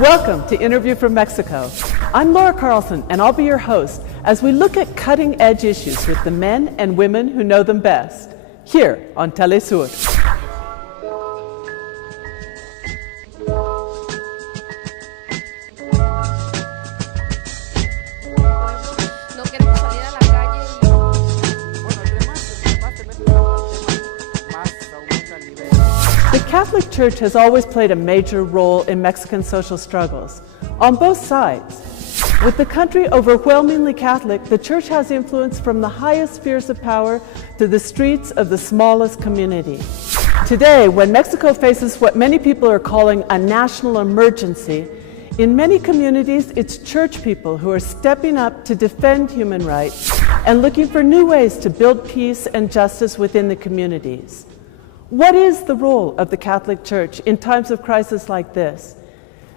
Welcome to Interview from Mexico. I'm Laura Carlson, and I'll be your host as we look at cutting-edge issues with the men and women who know them best, here on Telesur. The Catholic Church has always played a major role in Mexican social struggles, on both sides. With the country overwhelmingly Catholic, the Church has influence from the highest spheres of power to the streets of the smallest community. Today, when Mexico faces what many people are calling a national emergency, in many communities, it's church people who are stepping up to defend human rights and looking for new ways to build peace and justice within the communities. What is the role of the Catholic Church in times of crisis like this?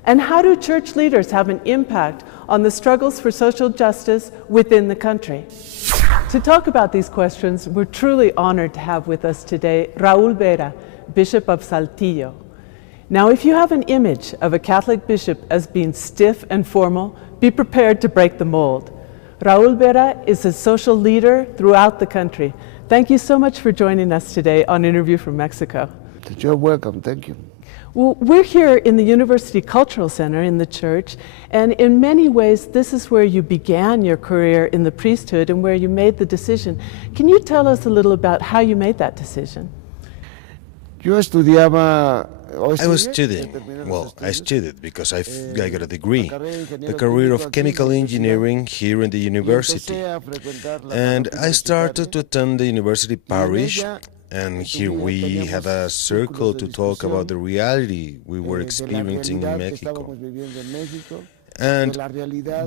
And how do church leaders have an impact on the struggles for social justice within the country? To talk about these questions, we're truly honored to have with us today Raul Vera, Bishop of Saltillo. Now, if you have an image of a Catholic bishop as being stiff and formal, be prepared to break the mold. Raul Vera is a social leader throughout the country. Thank you so much for joining us today on Interview from Mexico. You're welcome, thank you. Well, we're here in the University Cultural Center in the church, and in many ways, this is where you began your career in the priesthood and where you made the decision. Can you tell us a little about how you made that decision? I was studying. Well, I studied because I got a degree, the career of chemical engineering here in the university. And I started to attend the university parish, and here we had a circle to talk about the reality we were experiencing in Mexico. And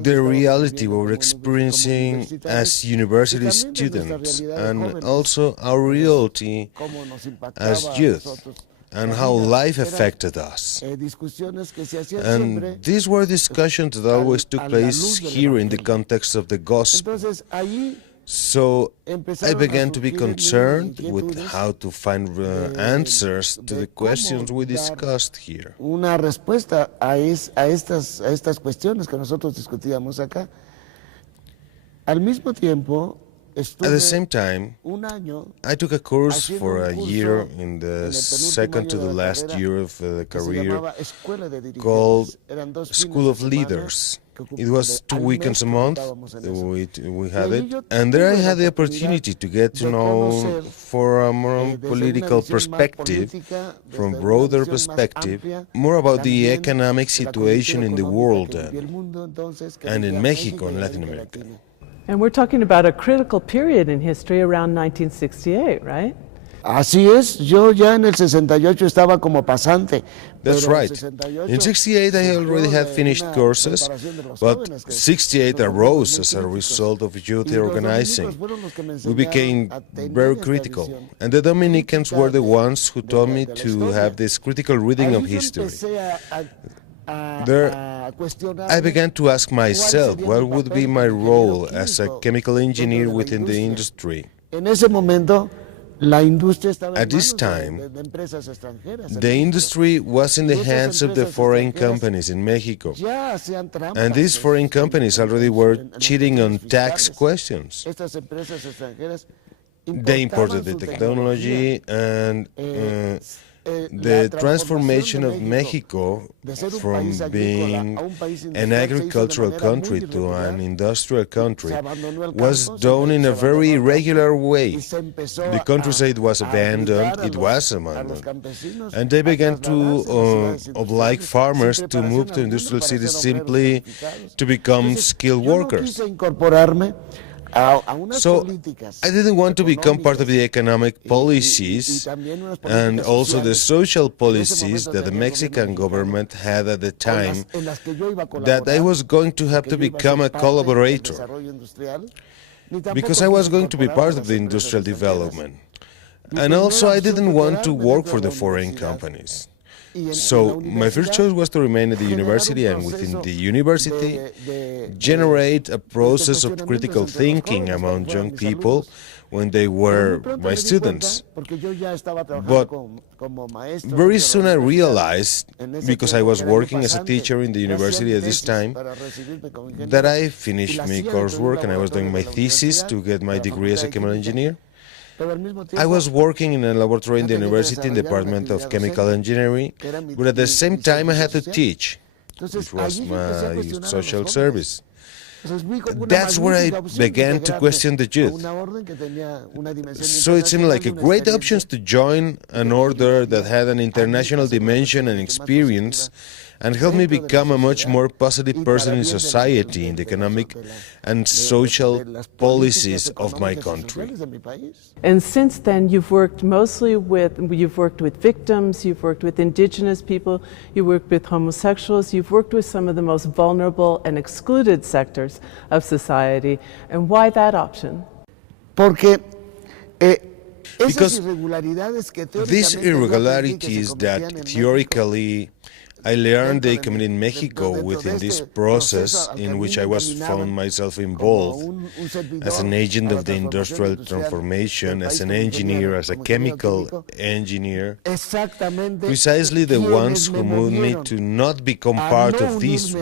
the reality we were experiencing as university students, and also our reality as youth, and how life affected us. And these were discussions that always took place here in the context of the gospel. So I began to be concerned with how to find answers to the questions we discussed here. Una respuesta a estas cuestiones que nosotros discutíamos acá. Al mismo tiempo, at the same time, I took a course for a year in the second to the last year of the career called School of Leaders. It was 2 weekends a month, we had it, and there I had the opportunity to get to know from a more political perspective, from broader perspective, more about the economic situation in the world and in Mexico and Latin America. And we're talking about a critical period in history around 1968, right? Así es, yo ya en el 68 estaba como pasante. That's right. In 68 I already had finished courses, but 68 arose as a result of youth organizing. We became very critical, and the Dominicans were the ones who taught me to have this critical reading of history. There, I began to ask myself what would be my role as a chemical engineer within the industry. At this time, the industry was in the hands of the foreign companies in Mexico, and these foreign companies already were cheating on tax questions. They imported the technology, and the transformation of Mexico from being an agricultural country to an industrial country was done in a very irregular way. The countryside was abandoned, and they began to oblige farmers to move to industrial cities simply to become skilled workers. So I didn't want to become part of the economic policies and also the social policies that the Mexican government had at the time, that I was going to have to become a collaborator, because I was going to be part of the industrial development. And also I didn't want to work for the foreign companies. So my first choice was to remain at the university, and within the university generate a process of critical thinking among young people when they were my students. But very soon I realized, because I was working as a teacher in the university at this time, that I finished my coursework and I was doing my thesis to get my degree as a chemical engineer. I was working in a laboratory in the university in the Department of Chemical Engineering, but at the same time I had to teach, which was my social service. That's where I began to question the youth. So it seemed like a great option to join an order that had an international dimension and experience and helped me become a much more positive person in society, in the economic and social policies of my country. And since then, you've worked with victims, you've worked with indigenous people, you've worked with homosexuals, you've worked with some of the most vulnerable and excluded sectors of society. And why that option? Because these irregularities that theoretically I learned they committed in Mexico within this process in which I was found myself involved as an agent of the industrial transformation, as an engineer, as a chemical engineer, precisely the ones who moved me to not become part of this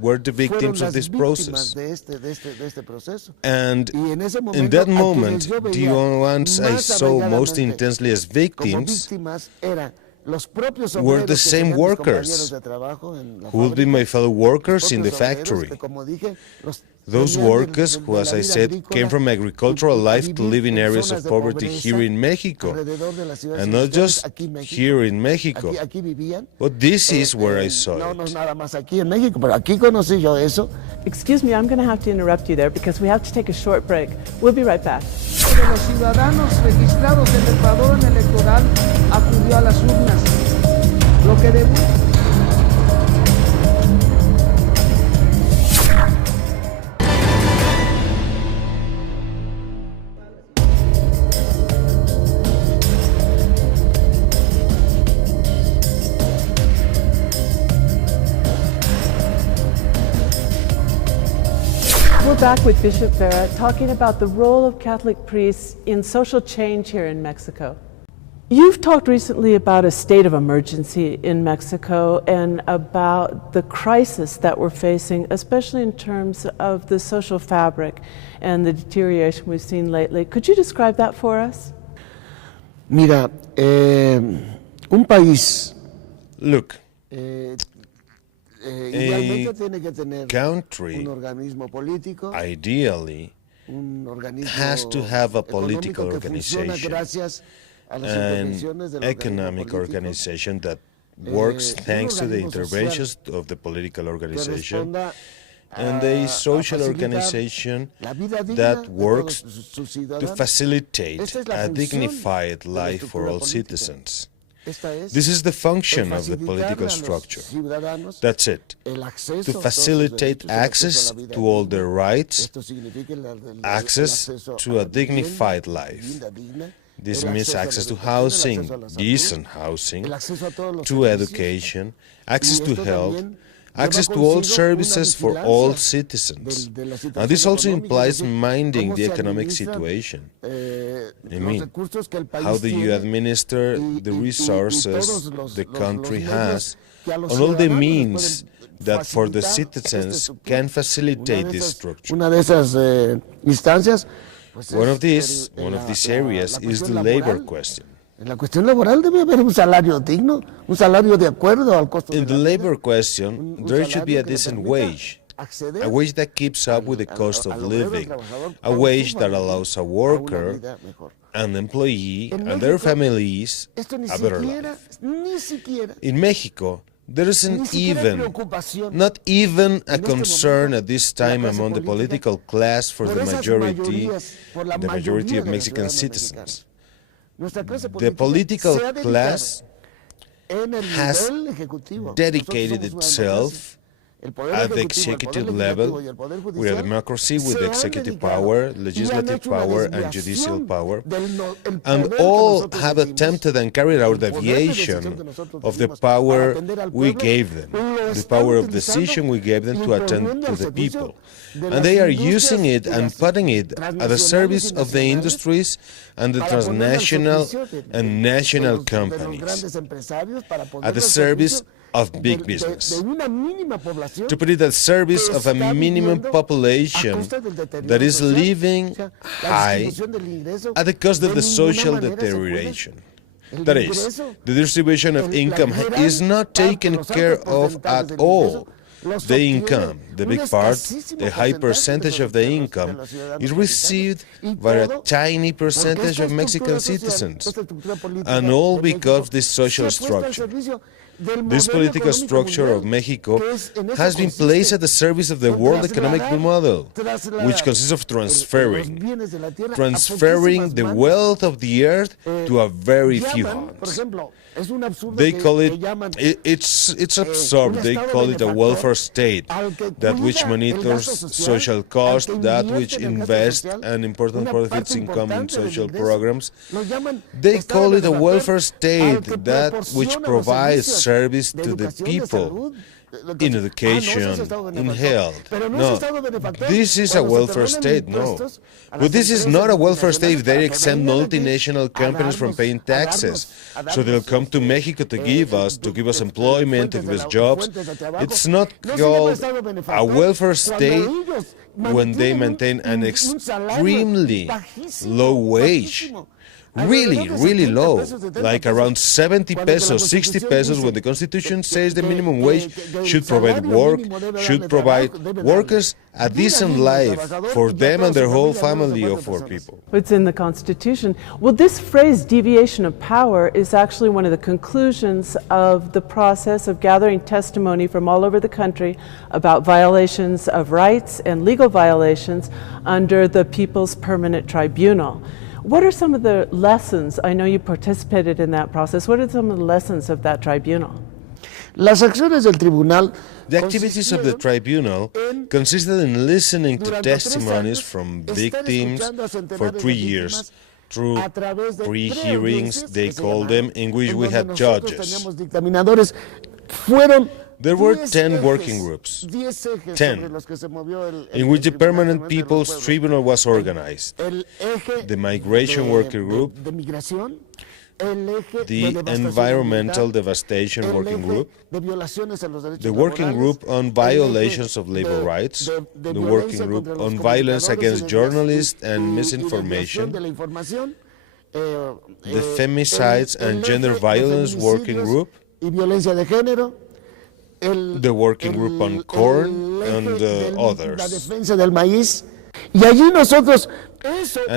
were the victims of this process. And in that moment, the ones I saw most intensely as victims were the same workers who would be my fellow workers in the factory. Those workers who, as I said, came from agricultural life to live in areas of poverty here in Mexico. And not just here in Mexico, but this is where I saw it. Excuse me, I'm going to have to interrupt you there because we have to take a short break. We'll be right back. De los ciudadanos registrados en el padrón electoral acudió a las urnas. Lo que We're back with Bishop Vera talking about the role of Catholic priests in social change here in Mexico. You've talked recently about a state of emergency in Mexico and about the crisis that we're facing, especially in terms of the social fabric and the deterioration we've seen lately. Could you describe that for us? Mira, un país. Look. A country ideally has to have a political organization, an economic organization that works thanks to the interventions of the political organization, and a social organization that works to facilitate a dignified life for all citizens. This is the function of the political structure. That's it. To facilitate access to all their rights, access to a dignified life. This means access to housing, decent housing, to education, access to health, access to all services for all citizens. And this also implies minding the economic situation. I mean, how do you administer the resources the country has on all the means that for the citizens can facilitate this structure? One of these areas is the labor question. En la cuestión laboral debe haber un salario digno, un salario de acuerdo al costo. In the labor question, there should be a decent wage, a wage that keeps up with the cost of living, a wage that allows a worker, an employee, and their families a better life. In Mexico, there isn't not even a concern at this time among the political class for the majority of Mexican citizens. The political class has dedicated itself at the executive level, we are a democracy with executive power, legislative power, and judicial power, and all have attempted and carried out deviation of the power we gave them, the power of decision we gave them to attend to the people. And they are using it and putting it at the service of the industries and the transnational and national companies, at the service of big business, to put it at service of a minimum population that is living high at the cost of the social deterioration. That is, the distribution of income is not taken care of at all. The income, the big part, the high percentage of the income, is received by a tiny percentage of Mexican citizens, and all because of this social structure. This political structure of Mexico has been placed at the service of the world economic model, which consists of transferring the wealth of the earth to a very few hands. They call it's absurd, they call it a welfare state, that which monitors social cost, that which invests and important profits income in social programs. They call it a welfare state, that which provides service to the people in education, in health. No, this is a welfare state, no. But this is not a welfare state if they exempt multinational companies from paying taxes. So they'll come to Mexico to give us employment, to give us jobs. It's not called a welfare state when they maintain an extremely low wage. Really low, like around 70 pesos, 60 pesos, when the Constitution says the minimum wage should provide work, should provide workers a decent life for them and their whole family of four people. It's in the Constitution. Well, this phrase, deviation of power, is actually one of the conclusions of the process of gathering testimony from all over the country about violations of rights and legal violations under the People's Permanent Tribunal. What are some of the lessons? I know you participated in that process. What are some of the lessons of that tribunal? Las acciones del tribunal. The activities of the tribunal consisted in listening to testimonies from victims for 3 years, through 3 hearings, they called them, in which we had judges. There were 10 working groups, 10, in which the Permanent People's Tribunal was organized. The Migration Working Group, the Environmental Devastation Working Group, the Working Group on Violations of Labor Rights, the Working Group on Violence Against Journalists and Misinformation, the Femicides and Gender Violence Working Group, the Working Group on Corn, and others. And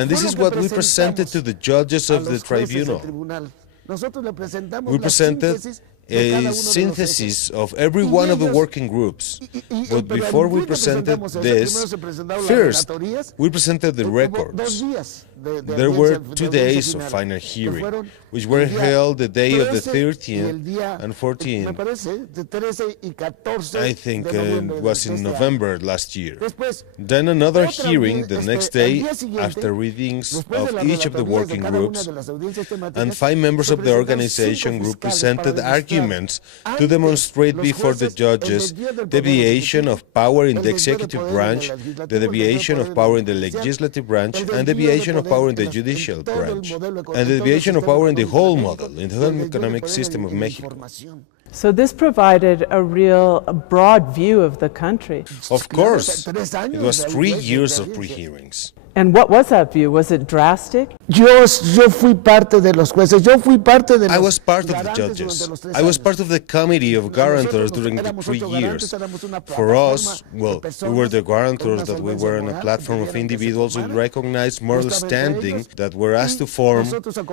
this is what we presented to the judges of the tribunal. We presented a synthesis of every one of the working groups. But before we presented this, first, we presented the records. There were 2 days of final hearing, which were held the day of the 13th and 14th. I think it was in November last year. Then another hearing the next day after readings of each of the working groups, and 5 members of the organization group presented arguments to demonstrate before the judges the deviation of power in the executive branch, the deviation of power in the legislative branch, and the deviation of power in the judicial branch, and the deviation of power in the whole model, in the whole economic system of Mexico. So this provided a real broad view of the country. Of course, it was 3 years of pre-hearings. And what was that view? Was it drastic? Yo fui parte de los jueces. Yo fui parte de los I was part of the judges. I was part of the committee of guarantors during the 3 years. For us, well, we were the guarantors, that we were on a platform of individuals with recognized moral standing that were asked to form,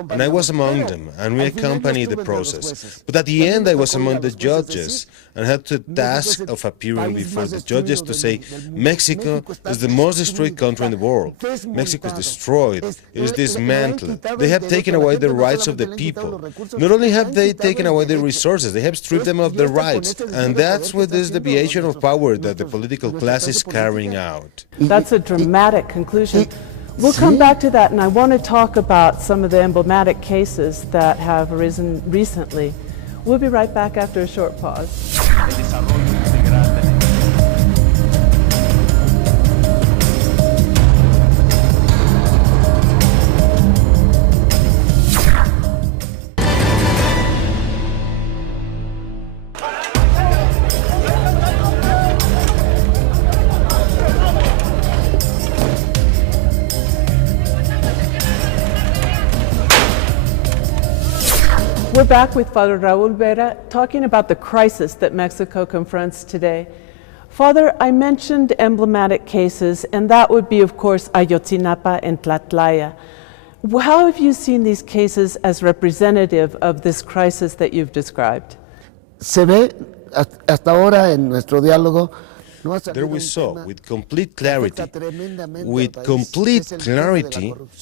and I was among them, and we accompanied the process. But at the end, I was among the judges and had the task of appearing before the judges to say, Mexico is the most destroyed country in the world. Mexico is destroyed, is dismantled. They have taken away the rights of the people. Not only have they taken away their resources, they have stripped them of their rights. And that's with this deviation of power that the political class is carrying out. That's a dramatic conclusion. We'll come back to that, and I want to talk about some of the emblematic cases that have arisen recently. We'll be right back after a short pause. We're back with Father Raul Vera talking about the crisis that Mexico confronts today. Father, I mentioned emblematic cases, and that would be, of course, Ayotzinapa and Tlatlaya. How have you seen these cases as representative of this crisis that you've described? Se ve hasta ahora en nuestro diálogo. There we saw, with complete clarity,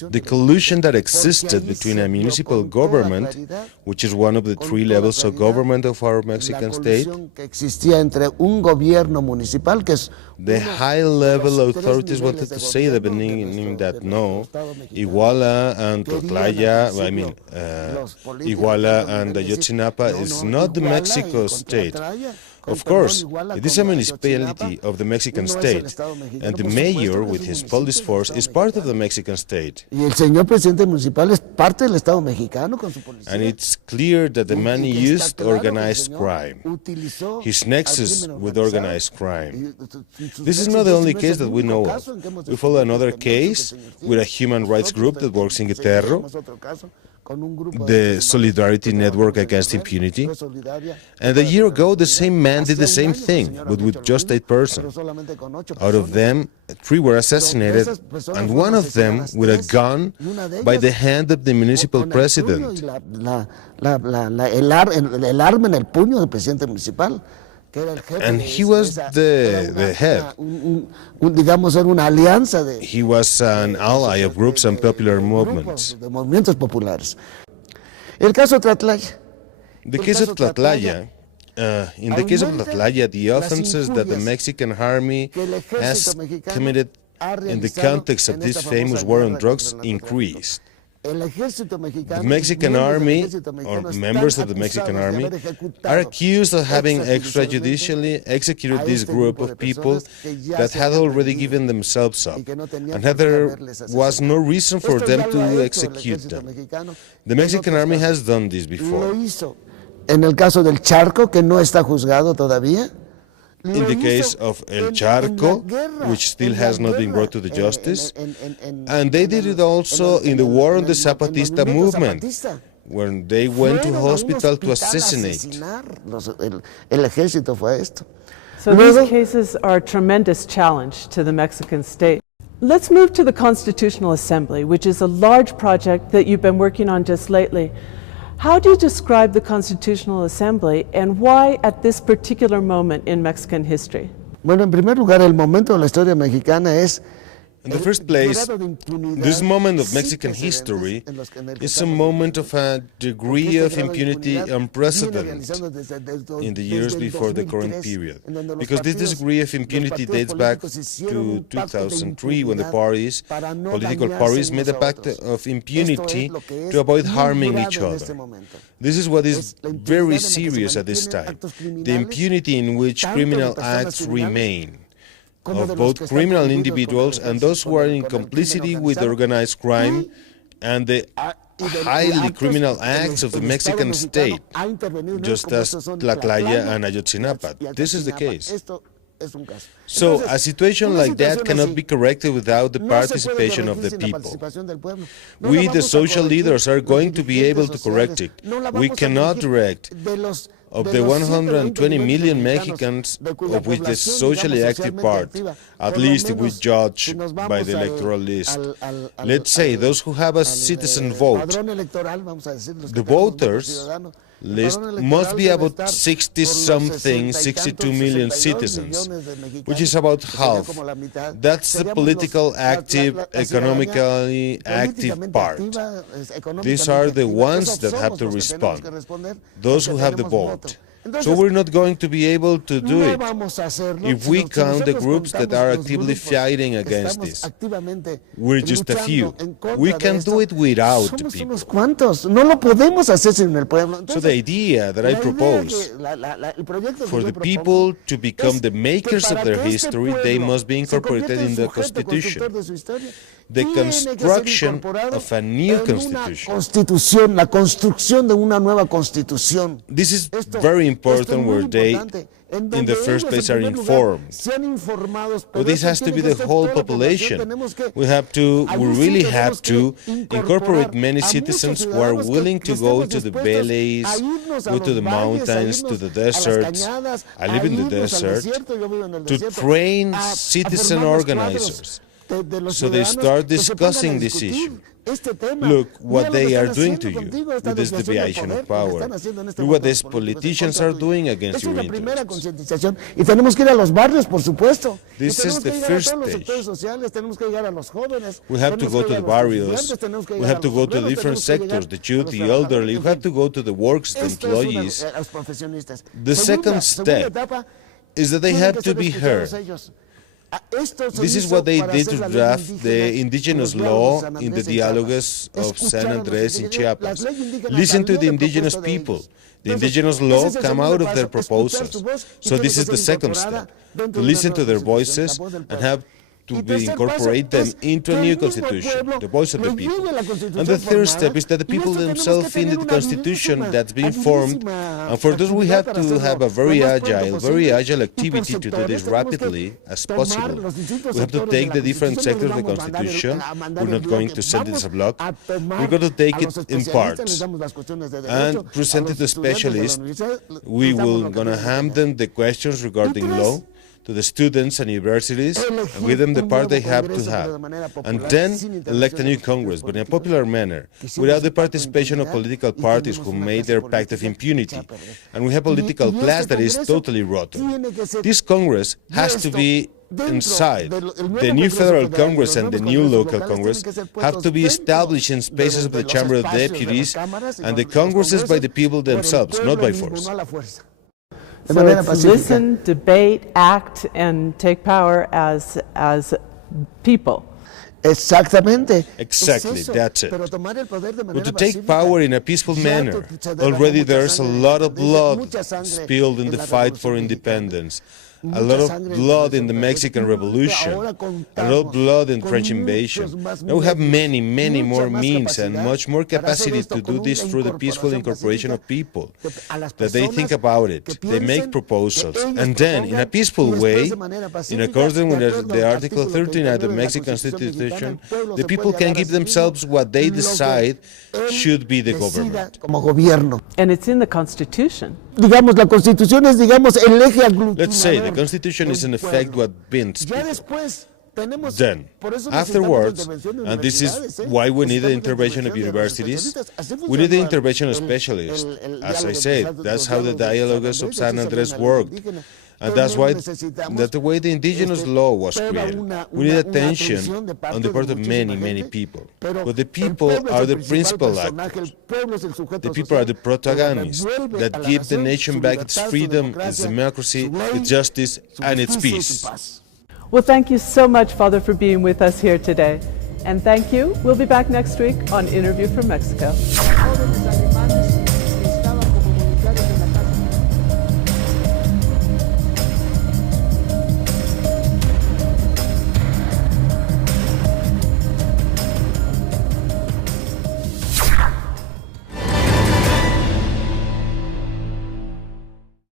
the collusion that existed between a municipal government, which is one of the three levels of government of our Mexican state, the high-level authorities wanted to say at the beginning that no, Iguala and Tlatlaya, Iguala and Ayotzinapa is not the Mexico state. Of course, it is a municipality of the Mexican state, and the mayor, with his police force, is part of the Mexican state. And it's clear that the man used organized crime, his nexus with organized crime. This is not the only case that we know of. We follow another case with a human rights group that works in Guerrero, the Solidarity Network Against Impunity. And a year ago, the same man did the same thing, but with just 8 persons. Out of them, 3 were assassinated, and one of them with a gun by the hand of the municipal president. And he was the head. He was an ally of groups and popular movements. The case of Tlatlaya, in the case of Tlatlaya, the offenses that the Mexican army has committed in the context of this famous war on drugs increased. The Mexican army, or members of the Mexican army, are accused of having extrajudicially executed this group of people that had already given themselves up, and that there was no reason for them to execute them. The Mexican army has done this before. En el caso del Charco, que no está juzgado todavía. In the case of El Charco, which still has not been brought to the justice, and they did it also in the war on the Zapatista movement, when they went to hospital to assassinate. So these cases are a tremendous challenge to the Mexican state. Let's move to the Constitutional Assembly, which is a large project that you've been working on just lately. How do you describe the Constitutional Assembly, and why at this particular moment in Mexican history? Bueno, en primer lugar, el momento de la historia mexicana es In the first place, this moment of Mexican history is a moment of a degree of impunity unprecedented in the years before the current period, because this degree of impunity dates back to 2003, when the political parties made a pact of impunity to avoid harming each other. This is what is very serious at this time, the impunity in which criminal acts remain, of both criminal individuals and those who are in complicity with organized crime, and the highly criminal acts of the Mexican state, just as Tlatlaya and Ayotzinapa. This is the case. So a situation like that cannot be corrected without the participation of the people. We, the social leaders, are going to be able to correct it. We cannot direct. Of the 120 million Mexicans, of which the socially active part, at least if we judge by the electoral list, let's say those who have a citizen vote, the voters list must be about 60-something, 62 million citizens, which is about half. That's the political active, economically active part. These are the ones that have to respond, those who have the vote. So we're not going to be able to do it if we count the groups that are actively fighting against this. We're just a few. We can do it without the people. So the idea that I propose, for the people to become the makers of their history, they must be incorporated in the Constitution. The construction of a new Constitution. This is very important where they, in the first place, are informed. But this has to be the whole population. We really have to incorporate many citizens who are willing to go to the valleys, go to the mountains, to the deserts. I live in the desert, to train citizen organizers. So they start discussing this issue. Look what they are doing to you with this deviation of power. Look what these politicians are doing against your interests. This is the first stage. We have to go to the barrios, we have to go to different sectors, the youth, the elderly, we have to go to the works, the employees. The second step is that they have to be heard. This is what they did to draft the indigenous law in the Dialogues of San Andres in Chiapas. Listen to the indigenous people. The indigenous law come out of their proposals. So this is the second step, to listen to their voices and have to incorporate them into a new constitution, the voice of the people. And the third step is that the people themselves in the constitution that's being formed, and for those we have to have a very agile activity to do this rapidly as possible. We have to take the different sectors of the constitution. We're not going to send it as a block. We're going to take it in parts and present it to specialists. We will gonna hand them the questions regarding law to the students and universities, and give them the part they have to have, and then elect a new Congress, but in a popular manner, without the participation of political parties who made their pact of impunity. And we have a political class that is totally rotten. This Congress has to be inside. The new Federal Congress and the new local Congress have to be established in spaces of the Chamber of Deputies, and the Congresses by the people themselves, not by force. So it's listen, debate, act, and take power as people. Exactly, that's it. But to take power in a peaceful manner, already there's a lot of blood spilled in the fight for independence. A lot of blood in the Mexican Revolution, a lot of blood in French invasion. Now we have many more means and much more capacity to do this through the peaceful incorporation of people, that they think about it, they make proposals, and then, in a peaceful way, in accordance with the Article 39 of the Mexican Constitution, the people can give themselves what they decide should be the government. And it's in the Constitution. Digamos, la Constitución es, digamos, el eje aglutinador. Let's say the Constitution is in effect what binds people. Then, afterwards, and this is why we need the intervention of universities, we need the intervention of specialists. As I said, that's how the Dialogues of San Andres worked. And that's the way the indigenous law was created. We need attention on the part of many people. But the people are the principal actors. The people are the protagonists that give the nation back its freedom, its democracy, its justice, and its peace. Well, thank you so much, Father, for being with us here today. And thank you. We'll be back next week on Interview from Mexico.